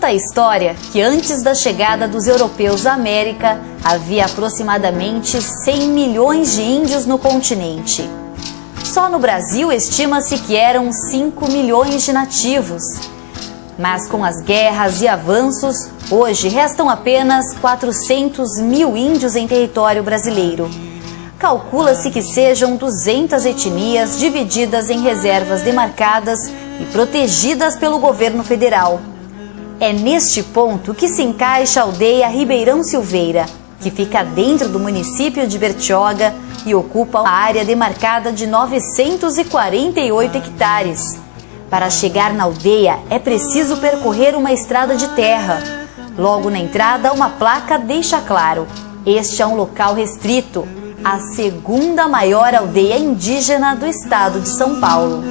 Conta a história que antes da chegada dos europeus à América, havia aproximadamente 100 milhões de índios no continente. Só no Brasil estima-se que eram 5 milhões de nativos. Mas com as guerras e avanços, hoje restam apenas 400 mil índios em território brasileiro. Calcula-se que sejam 200 etnias divididas em reservas demarcadas e protegidas pelo governo federal. É neste ponto que se encaixa a aldeia Ribeirão Silveira, que fica dentro do município de Bertioga e ocupa uma área demarcada de 948 hectares. Para chegar na aldeia, é preciso percorrer uma estrada de terra. Logo na entrada, uma placa deixa claro: este é um local restrito, a segunda maior aldeia indígena do estado de São Paulo.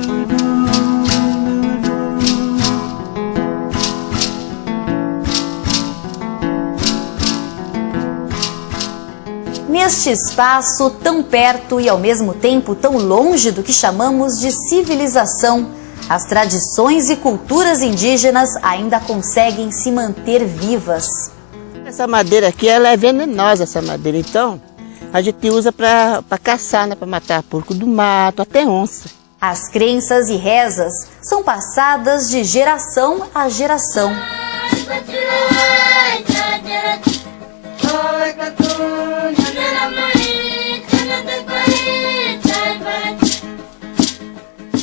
Neste espaço tão perto e ao mesmo tempo tão longe do que chamamos de civilização, as tradições e culturas indígenas ainda conseguem se manter vivas. Essa madeira aqui, ela é venenosa, essa madeira, então a gente usa para caçar, né, para matar porco do mato, até onça. As crenças e rezas são passadas de geração a geração.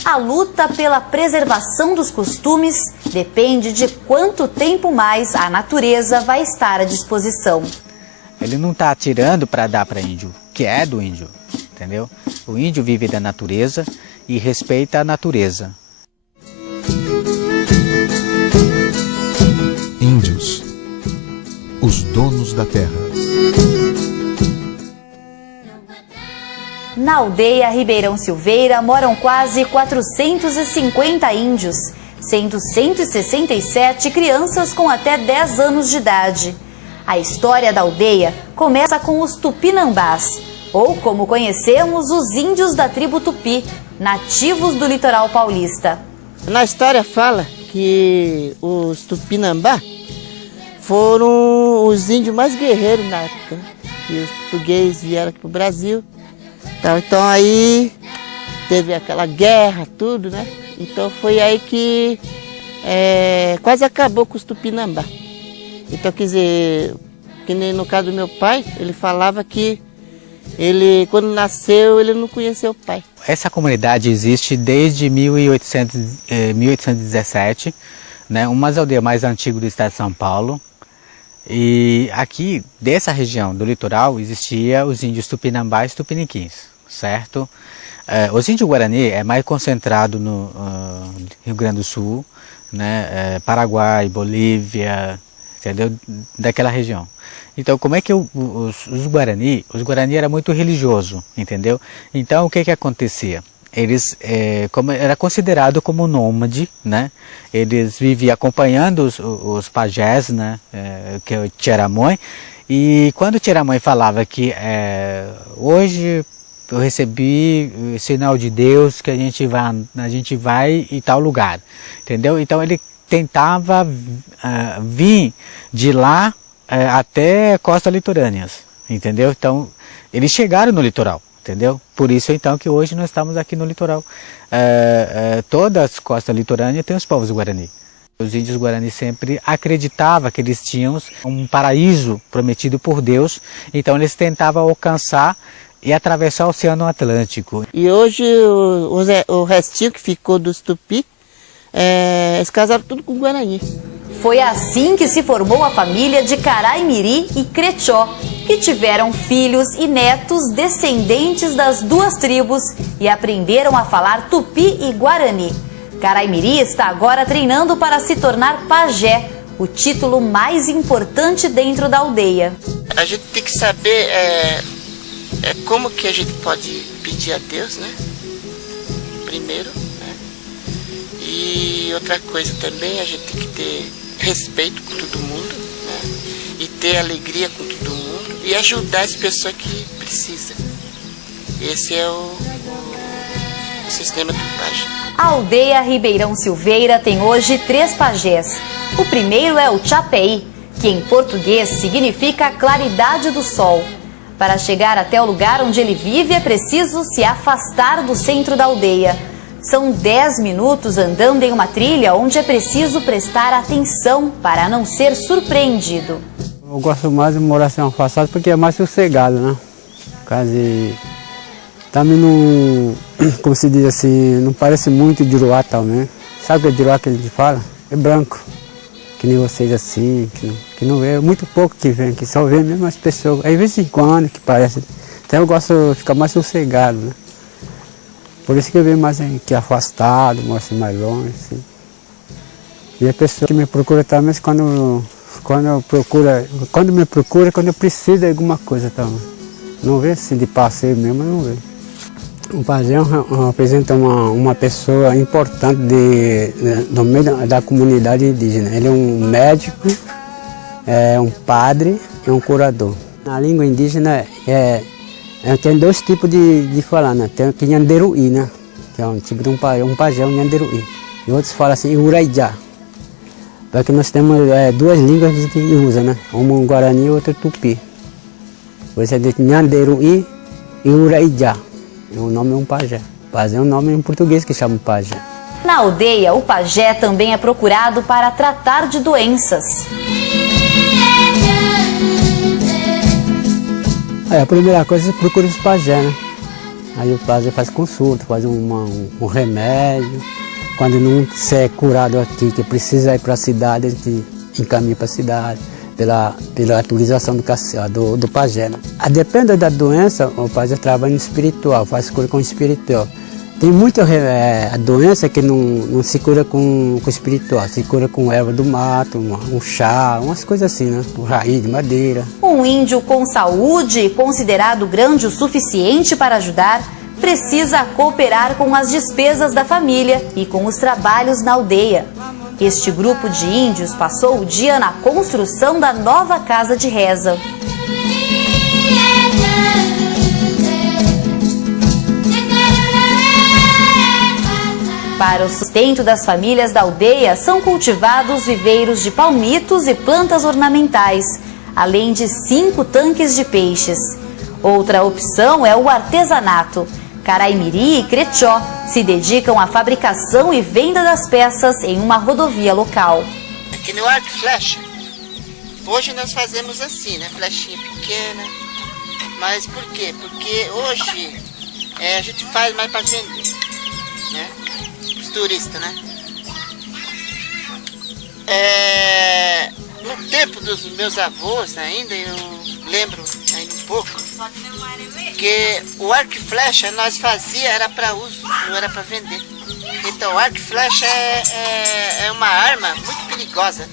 A luta pela preservação dos costumes depende de quanto tempo mais a natureza vai estar à disposição. Ele não está atirando para dar para índio, que é do índio, entendeu? O índio vive da natureza e respeita a natureza. Índios, os donos da terra. Na aldeia Ribeirão Silveira moram quase 450 índios, sendo 167 crianças com até 10 anos de idade. A história da aldeia começa com os Tupinambás, ou como conhecemos, os índios da tribo Tupi, nativos do litoral paulista. Na história fala que os Tupinambá foram os índios mais guerreiros na época, que os portugueses vieram aqui para o Brasil. Então aí teve aquela guerra, tudo, né? Então foi aí que quase acabou com os Tupinambá. Então, quer dizer, que nem no caso do meu pai, ele falava que ele, quando nasceu, ele não conheceu o pai. Essa comunidade existe desde 1817, né? Uma das aldeias mais antigas do estado de São Paulo. E aqui, dessa região do litoral, existia os índios Tupinambás e Tupiniquins, certo? Os índios Guarani é mais concentrado no Rio Grande do Sul, né? Paraguai, Bolívia, entendeu? Daquela região. Então, como é que os Guarani era muito religioso, entendeu? Então, o que que acontecia? Eles era considerado como nômade, né? Eles viviam acompanhando os pajés, né? Que é o Tiaramõe. E quando o Tiaramõe falava que hoje eu recebi o sinal de Deus que a gente vai em tal lugar, entendeu? Então ele tentava vir de lá até costas litorâneas, entendeu? Então eles chegaram no litoral. Entendeu? Por isso então que hoje nós estamos aqui no litoral. Todas as costas litorâneas têm os povos Guarani. Os índios Guarani sempre acreditavam que eles tinham um paraíso prometido por Deus, então eles tentavam alcançar e atravessar o Oceano Atlântico. E hoje o restinho que ficou dos Tupi, eles casaram tudo com Guarani. Foi assim que se formou a família de Caraimiri e Crechó, que tiveram filhos e netos descendentes das duas tribos e aprenderam a falar Tupi e Guarani. Caraimiri está agora treinando para se tornar pajé, o título mais importante dentro da aldeia. A gente tem que saber como que a gente pode pedir a Deus, né? Primeiro, né? E outra coisa também, a gente tem que ter respeito com todo mundo, né? E ter alegria com todo mundo e ajudar as pessoas que precisam. Esse é os sistema do pajé. A aldeia Ribeirão Silveira tem hoje 3 pajés. O primeiro é o Chapei, que em português significa claridade do sol. Para chegar até o lugar onde ele vive é preciso se afastar do centro da aldeia. São 10 minutos andando em uma trilha onde é preciso prestar atenção para não ser surpreendido. Eu gosto mais de morar assim afastado porque é mais sossegado, né? Quase também não, como se diz assim, não parece muito de Iruá tal, né? Sabe o que é de Iruá que a gente fala? É branco, que nem vocês assim, que não vê, muito pouco que vem, que só vê mesmo as pessoas, aí de vez em quando que parece. Então eu gosto de ficar mais sossegado, né? Por isso que eu venho mais aqui afastado, moro assim mais longe, assim. E a pessoa que me procura também, quando me procura, quando eu preciso de alguma coisa também. Não vê assim de passeio mesmo, não vê. O pajé representa uma pessoa importante no meio da comunidade indígena. Ele é um médico, é um padre e um curador. Na língua indígena tem 2 tipos de falar, né? Tem o Nhanderuí, né? Que é um tipo de um pajé, um Nhanderuí. E outros falam assim, Uraijá. Porque nós temos 2 línguas que a gente usa, né? Uma um Guarani e outra Tupi. Você diz Nhanderuí e Uraijá. O nome é um pajé. Pajé é um nome em português que chama pajé. Na aldeia, o pajé também é procurado para tratar de doenças. A primeira coisa é procura os pajé, né? Aí o pajé faz consulta, faz um remédio. Quando não se é curado aqui, que precisa ir para a cidade, a gente encaminha para a cidade, pela autorização do pajé. Né? Depende da doença, o pajé trabalha no espiritual, faz cura com o espiritual. Tem muita doença que não se cura com espiritual, se cura com erva do mato, um chá, umas coisas assim, né? Raiz de madeira. Um índio com saúde e considerado grande o suficiente para ajudar, precisa cooperar com as despesas da família e com os trabalhos na aldeia. Este grupo de índios passou o dia na construção da nova casa de reza. Para o sustento das famílias da aldeia, são cultivados viveiros de palmitos e plantas ornamentais, além de 5 tanques de peixes. Outra opção é o artesanato. Caraimiri e Crechó se dedicam à fabricação e venda das peças em uma rodovia local. Aqui no arco e flecha, hoje nós fazemos assim, né? Flechinha pequena. Mas por quê? Porque hoje a gente faz mais para vender, né? Os turistas, né? No tempo dos meus avós ainda, eu lembro ainda um pouco, que o arco e flecha nós fazia era para uso, não era para vender. Então o arco e flecha é uma arma muito perigosa,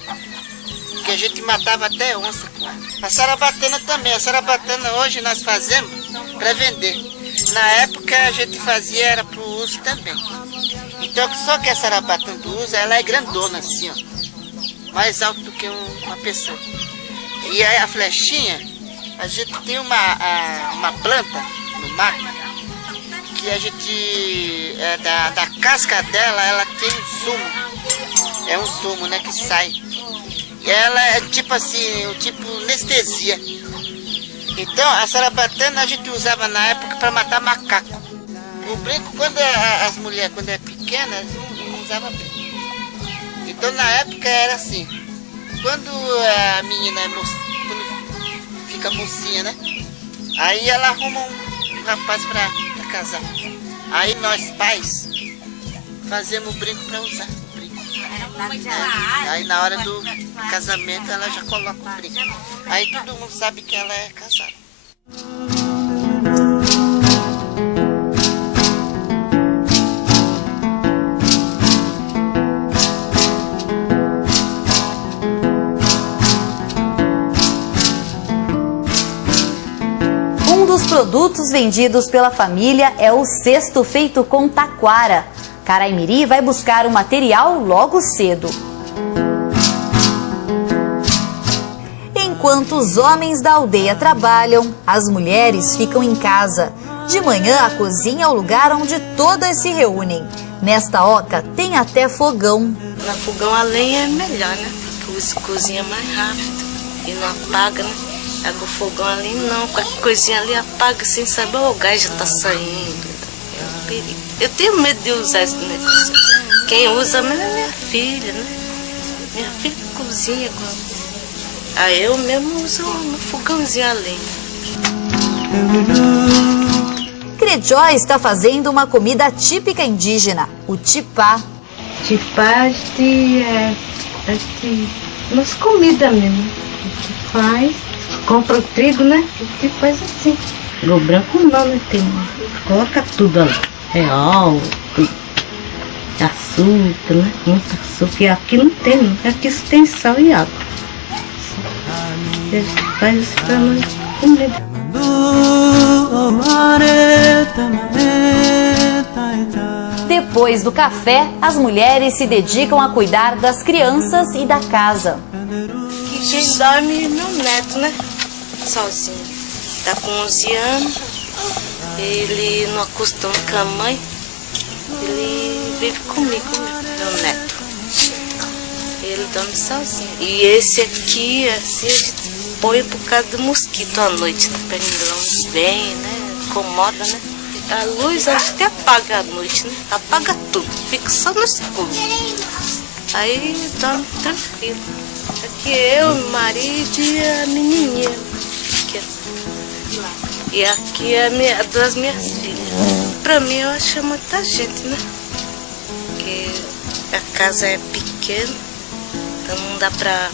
que a gente matava até onça com ela. A sarabatana também, a sarabatana hoje nós fazemos para vender. Na época a gente fazia era para o uso também. Então só que a sarabatana do uso, ela é grandona assim, ó, mais alto do que uma pessoa. E aí a flechinha, a gente tem uma planta no mato que a gente, da casca dela, ela tem um sumo. É um sumo, né, que sai. E ela é tipo assim, tipo anestesia. Então a sarabatana a gente usava na época para matar macaco. O brinco, quando as mulheres, quando é pequena, não usavam brinco. Então na época era assim, quando a menina fica mocinha, né? Aí ela arruma um rapaz pra casar. Aí nós pais fazemos o brinco para usar. O brinco. Aí na hora do casamento ela já coloca o brinco. Aí todo mundo sabe que ela é casada. Um dos produtos vendidos pela família é o cesto feito com taquara. Caraimiri vai buscar o material logo cedo. Enquanto os homens da aldeia trabalham, as mulheres ficam em casa. De manhã, a cozinha é o lugar onde todas se reúnem. Nesta oca tem até fogão. Na fogão a lenha é melhor, né? Porque cozinha mais rápido e não apaga, né? Agora o fogão ali não, qualquer coisinha ali apaga sem saber, o gás já tá saindo. É um perigo. Eu tenho medo de usar esse negócio. Quem usa mesmo é minha filha, né? Minha filha cozinha. Aí eu mesmo uso no fogãozinho a lenha. Crejó está fazendo uma comida típica indígena, o tipá. Tipá, nossa comida mesmo. A gente faz, compra o trigo, né? A gente faz assim. O branco não, né? Coloca tudo ali. Real, açúcar, né? Muito açúcar. E aqui não tem, não. Aqui só tem sal e água. A gente faz isso pra nós comer. Depois do café, as mulheres se dedicam a cuidar das crianças e da casa. E quem dorme é meu neto, né? Sozinho. Tá com 11 anos. Ele não acostuma com a mãe. Ele vive comigo, meu neto. Ele dorme sozinho. E esse aqui, assim, a gente põe por causa do mosquito à noite. O pernilão vem, né? Incomoda, né? A luz a gente apaga à noite, né? Apaga tudo. Fica só no escuro. Aí dorme tranquilo. Aqui eu, meu marido e a menininha. Aqui, e aqui é das minhas filhas. Pra mim, eu acho muita gente, né? Porque a casa é pequena, então não dá pra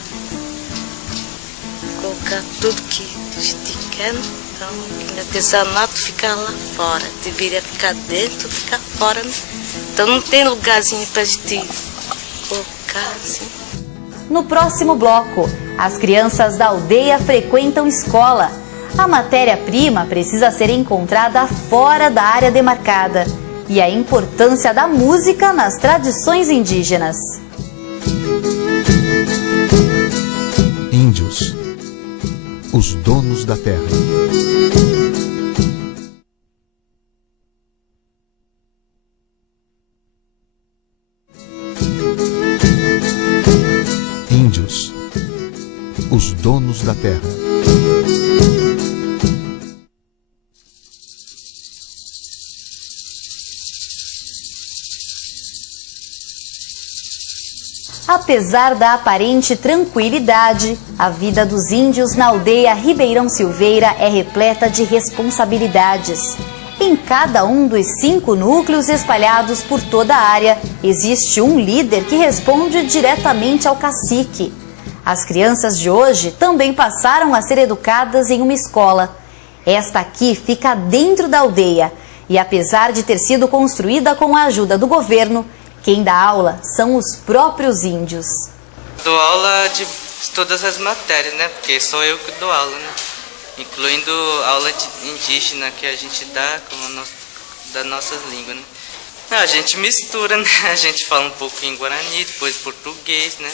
colocar tudo que a gente quer, né? Então, o artesanato fica lá fora. Deveria ficar dentro, ficar fora, né? Então não tem lugarzinho pra gente colocar assim. No próximo bloco, as crianças da aldeia frequentam escola. A matéria-prima precisa ser encontrada fora da área demarcada. E a importância da música nas tradições indígenas. Índios, os donos da terra. Índios, os donos da terra. Apesar da aparente tranquilidade, a vida dos índios na aldeia Ribeirão Silveira é repleta de responsabilidades. Em cada um dos 5 núcleos espalhados por toda a área, existe um líder que responde diretamente ao cacique. As crianças de hoje também passaram a ser educadas em uma escola. Esta aqui fica dentro da aldeia e, apesar de ter sido construída com a ajuda do governo, quem dá aula são os próprios índios. Dou aula de todas as matérias, né? Porque sou eu que dou aula, né? Incluindo aula de indígena que a gente dá das nossas línguas, né? A gente mistura, né? A gente fala um pouco em guarani, depois português, né?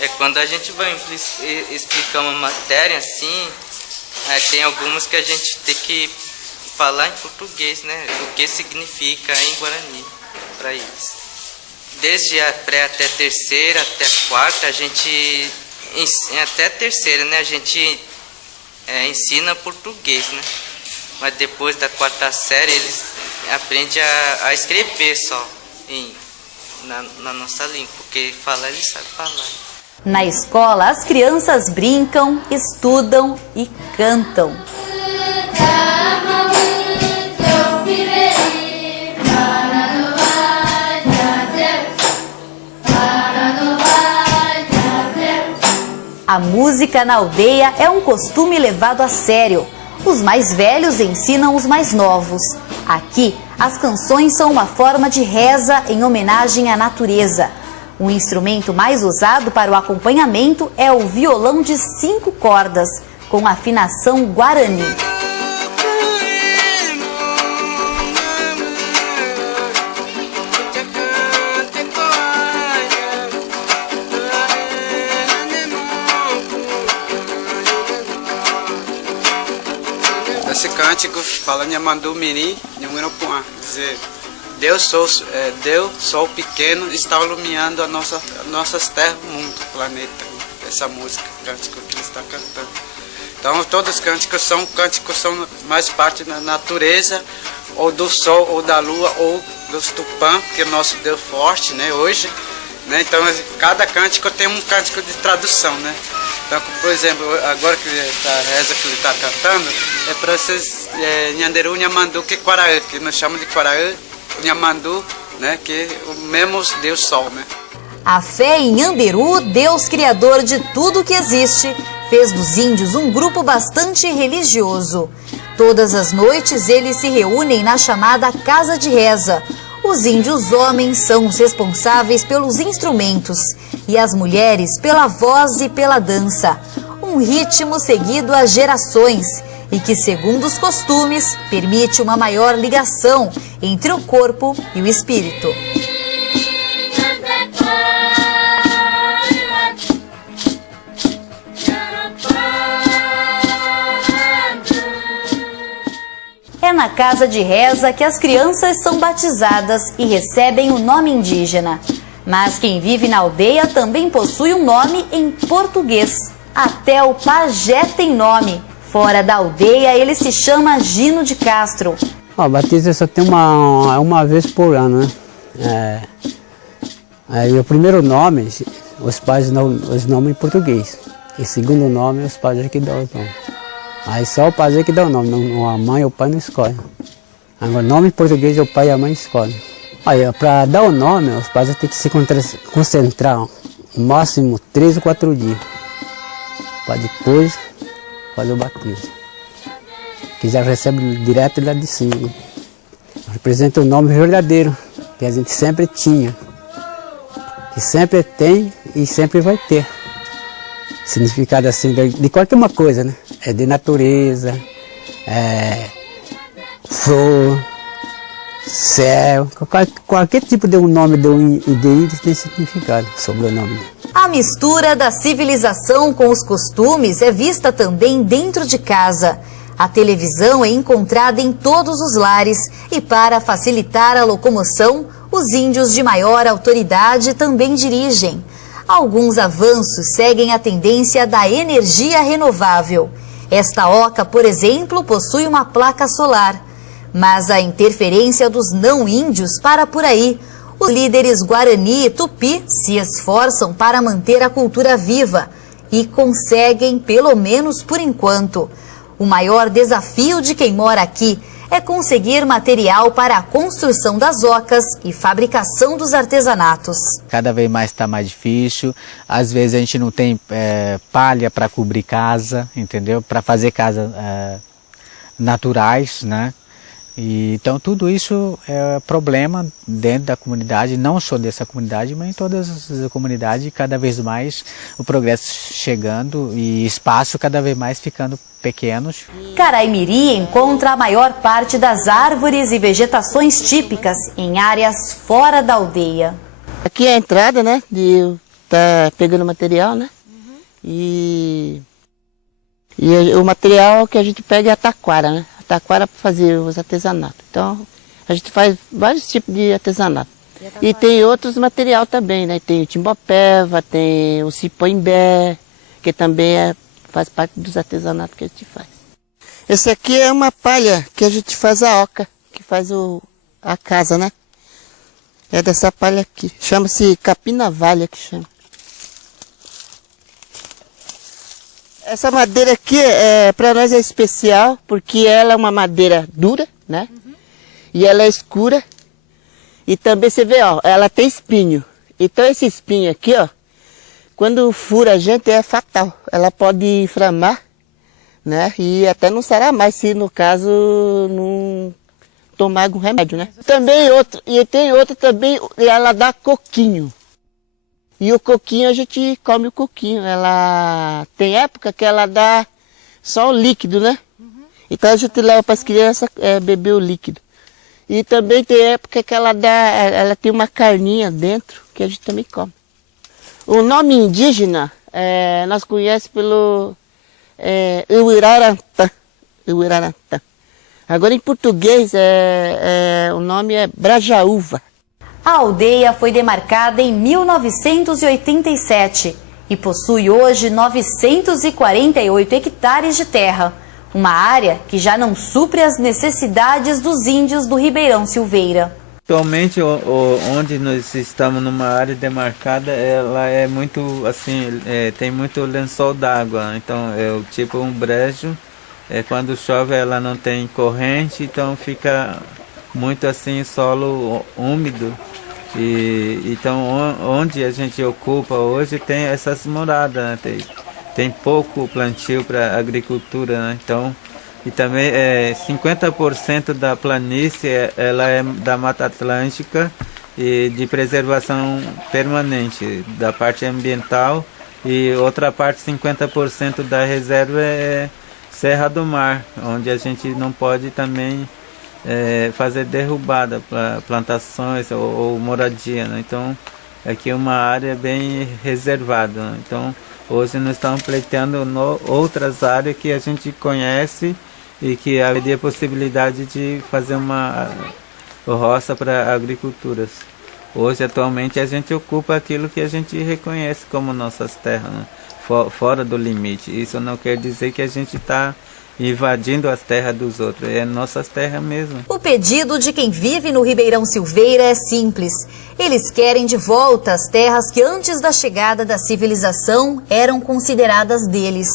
É quando a gente vai explicar uma matéria assim, tem algumas que a gente tem que falar em português, né? O que significa em guarani para eles. Desde a pré até terceira, até a quarta, a gente até a terceira, né? A gente ensina português, né? Mas depois da quarta série eles aprendem a escrever só na nossa língua, porque falar eles sabem falar. Na escola, as crianças brincam, estudam e cantam. A música na aldeia é um costume levado a sério. Os mais velhos ensinam os mais novos. Aqui, as canções são uma forma de reza em homenagem à natureza. O instrumento mais usado para o acompanhamento é o violão de 5 cordas, com afinação guarani. Esse canto cântico fala Nhamandu Mirim, Nhamuinopuã, dizer Deus sol pequeno, está iluminando nossas terras, o mundo, o planeta. Essa música, cântico que ele está cantando. Então todos os cânticos são mais parte da natureza, ou do sol, ou da lua, ou dos Tupã, que é o nosso Deus forte, né, hoje. Né? Então cada cântico tem um cântico de tradução, né? Então, por exemplo, agora que a reza que ele está cantando, é para vocês, Nhanderu, Nhamandu, que é Quaraã, que nós chamamos de Quaraã, Nhamandu, né, que é o mesmo Deus Sol, né? A fé em Nhanderu, Deus criador de tudo que existe, fez dos índios um grupo bastante religioso. Todas as noites eles se reúnem na chamada Casa de Reza. Os índios homens são os responsáveis pelos instrumentos e as mulheres pela voz e pela dança. Um ritmo seguido há gerações e que, segundo os costumes, permite uma maior ligação entre o corpo e o espírito. É na casa de reza que as crianças são batizadas e recebem o nome indígena. Mas quem vive na aldeia também possui um nome em português. Até o pajé tem nome. Fora da aldeia ele se chama Gino de Castro. O batismo só tem uma vez por ano, né? Aí o primeiro nome, os pais dão os nomes em português. E o segundo nome, os pais que dão os nomes. Aí só o pai que dá o nome, a mãe e o pai não escolhem. Agora, nome em português, o pai e a mãe escolhem. Aí, para dar o nome, os pais têm que se concentrar no máximo 3 ou 4 dias. Para depois fazer o batismo. Que já recebe direto lá de cima. Representa o nome verdadeiro, que a gente sempre tinha. Que sempre tem e sempre vai ter. Significado assim, de qualquer uma coisa, né? É de natureza, flor, céu, qualquer tipo de um nome de índio tem significado sobre o nome. A mistura da civilização com os costumes é vista também dentro de casa. A televisão é encontrada em todos os lares e, para facilitar a locomoção, os índios de maior autoridade também dirigem. Alguns avanços seguem a tendência da energia renovável. Esta oca, por exemplo, possui uma placa solar. Mas a interferência dos não-índios para por aí. Os líderes Guarani e Tupi se esforçam para manter a cultura viva e conseguem, pelo menos por enquanto. O maior desafio de quem mora aqui é conseguir material para a construção das ocas e fabricação dos artesanatos. Cada vez mais está mais difícil, às vezes a gente não tem palha para cobrir casa, entendeu? Para fazer casas naturais, né? E, então tudo isso é problema dentro da comunidade, não só dessa comunidade, mas em todas as comunidades, cada vez mais o progresso chegando e espaço cada vez mais ficando pequenos. Caraimiri encontra a maior parte das árvores e vegetações típicas em áreas fora da aldeia. Aqui é a entrada, né? Tá pegando material, né? E o material que a gente pega é a taquara, né? Taquara para fazer os artesanatos. Então, a gente faz vários tipos de artesanato. E tem outros material também, né? Tem o timbopeva, tem o cipoimbé, que também faz parte dos artesanatos que a gente faz. Esse aqui é uma palha que a gente faz a oca, que faz a casa, né? É dessa palha aqui. Chama-se capim-navalha que chama. Essa madeira aqui, para nós é especial, porque ela é uma madeira dura, né? E ela é escura. E também você vê, ó, ela tem espinho. Então esse espinho aqui, ó, quando fura a gente é fatal. Ela pode inflamar, né? E até não sarar mais, se no caso não tomar algum remédio, né? Também tem outra também, ela dá coquinho. E o coquinho, a gente come o coquinho. Ela tem época que ela dá só o líquido, né? Então a gente leva para as crianças beber o líquido. E também tem época que ela tem uma carninha dentro, que a gente também come. O nome indígena, nós conhecemos pelo Uirarantã. Agora em português o nome é Brajaúva. A aldeia foi demarcada em 1987 e possui hoje 948 hectares de terra, uma área que já não supre as necessidades dos índios do Ribeirão Silveira. Atualmente, onde nós estamos numa área demarcada, ela é muito assim, tem muito lençol d'água, então é tipo um brejo. Quando chove ela não tem corrente, então fica muito assim solo úmido. Então onde a gente ocupa hoje tem essas moradas, né? Tem pouco plantio para agricultura, né? Então, e também 50% da planície ela é da Mata Atlântica e de preservação permanente da parte ambiental, e outra parte, 50% da reserva é Serra do Mar, onde a gente não pode também fazer derrubada para plantações ou moradia, né? Então aqui é uma área bem reservada, né? Então hoje nós estamos pleiteando outras áreas que a gente conhece e que haveria possibilidade de fazer uma roça para agriculturas. Hoje, atualmente, a gente ocupa aquilo que a gente reconhece como nossas terras, né? Fora do limite. Isso não quer dizer que a gente está invadindo as terras dos outros, é nossas terras mesmo. O pedido de quem vive no Ribeirão Silveira é simples. Eles querem de volta as terras que antes da chegada da civilização eram consideradas deles.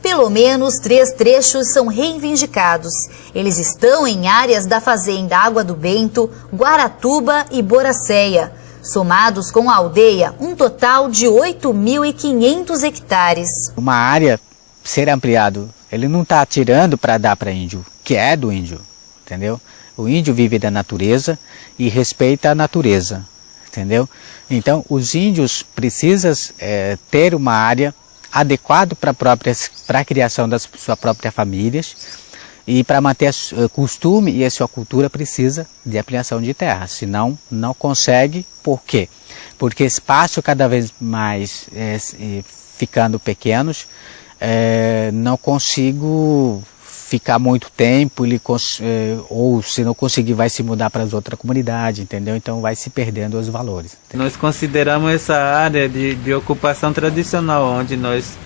Pelo menos 3 trechos são reivindicados. Eles estão em áreas da fazenda Água do Bento, Guaratuba e Boracéia. Somados com a aldeia, um total de 8.500 hectares. Uma área ser ampliado, ele não está tirando para dar para índio, que é do índio, entendeu? O índio vive da natureza e respeita a natureza, entendeu? Então, os índios precisam ter uma área adequada para a criação das suas próprias famílias, e para manter o costume e a sua cultura precisa de ampliação de terra, senão não consegue. Por quê? Porque espaço cada vez mais ficando pequenos, não consigo ficar muito tempo, ou se não conseguir vai se mudar para as outras comunidades, entendeu? Então vai se perdendo os valores. Nós consideramos essa área de ocupação tradicional, onde nós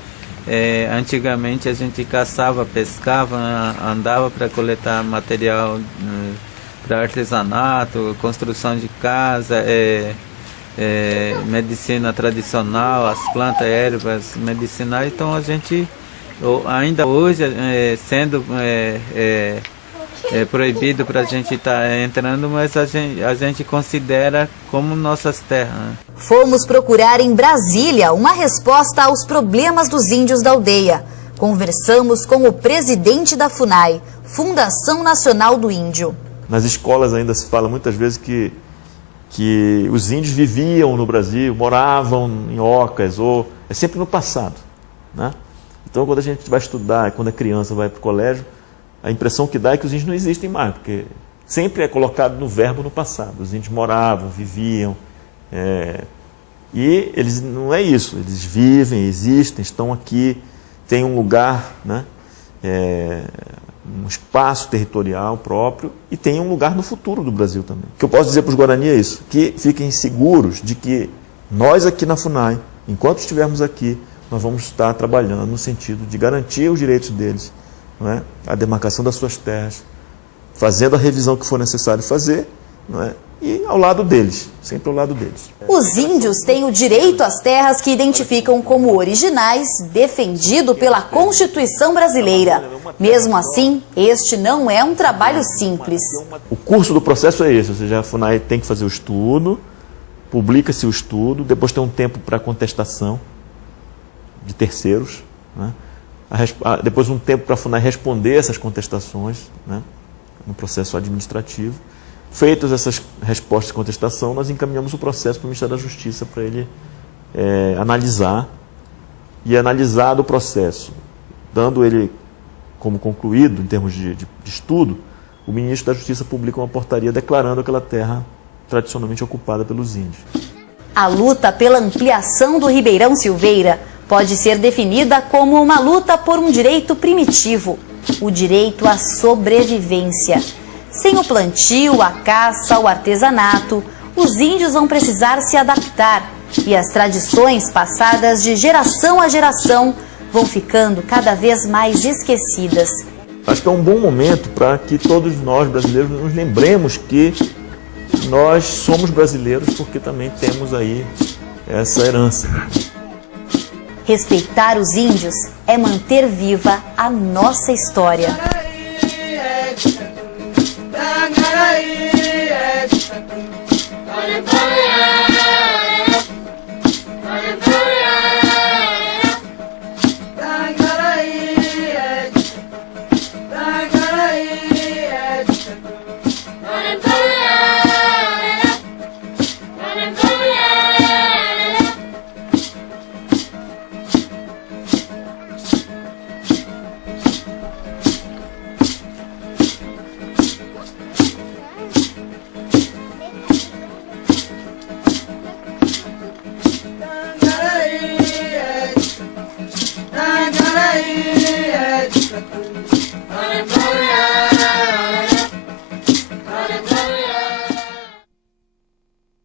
antigamente a gente caçava, pescava, andava para coletar material para artesanato, construção de casa, medicina tradicional, as plantas, ervas medicinais. Então a gente, ainda hoje, sendo proibido para a gente estar entrando, mas a gente considera como nossas terras, né? Fomos procurar em Brasília uma resposta aos problemas dos índios da aldeia. Conversamos com o presidente da FUNAI, Fundação Nacional do Índio. Nas escolas ainda se fala muitas vezes que os índios viviam no Brasil, moravam em ocas, ou é sempre no passado, né? Então, quando a gente vai estudar, quando a criança vai para o colégio, a impressão que dá é que os índios não existem mais, porque sempre é colocado no verbo no passado. Os índios moravam, viviam, e eles não é isso. Eles vivem, existem, estão aqui, têm um lugar, né? Um espaço territorial próprio, e tem um lugar no futuro do Brasil também. O que eu posso dizer para os Guarani é isso, que fiquem seguros de que nós aqui na FUNAI, enquanto estivermos aqui, nós vamos estar trabalhando no sentido de garantir os direitos deles, não é? A demarcação das suas terras, fazendo a revisão que for necessário fazer, não é? E ao lado deles, sempre ao lado deles. Os índios têm o direito às terras que identificam como originais, defendido pela Constituição Brasileira. Mesmo assim, este não é um trabalho simples. O curso do processo é esse, ou seja, a FUNAI tem que fazer o estudo, publica-se o estudo, depois tem um tempo para contestação de terceiros, né? Depois um tempo para a FUNAI responder essas contestações, né? No processo administrativo. Feitas essas respostas de contestação, nós encaminhamos o processo para o Ministério da Justiça para ele analisar, e analisado o processo, dando ele como concluído em termos de estudo, o Ministro da Justiça publica uma portaria declarando aquela terra tradicionalmente ocupada pelos índios. A luta pela ampliação do Ribeirão Silveira pode ser definida como uma luta por um direito primitivo, o direito à sobrevivência. Sem o plantio, a caça, o artesanato, os índios vão precisar se adaptar e as tradições passadas de geração a geração vão ficando cada vez mais esquecidas. Acho que é um bom momento para que todos nós brasileiros nos lembremos que nós somos brasileiros porque também temos aí essa herança. Respeitar os índios é manter viva a nossa história.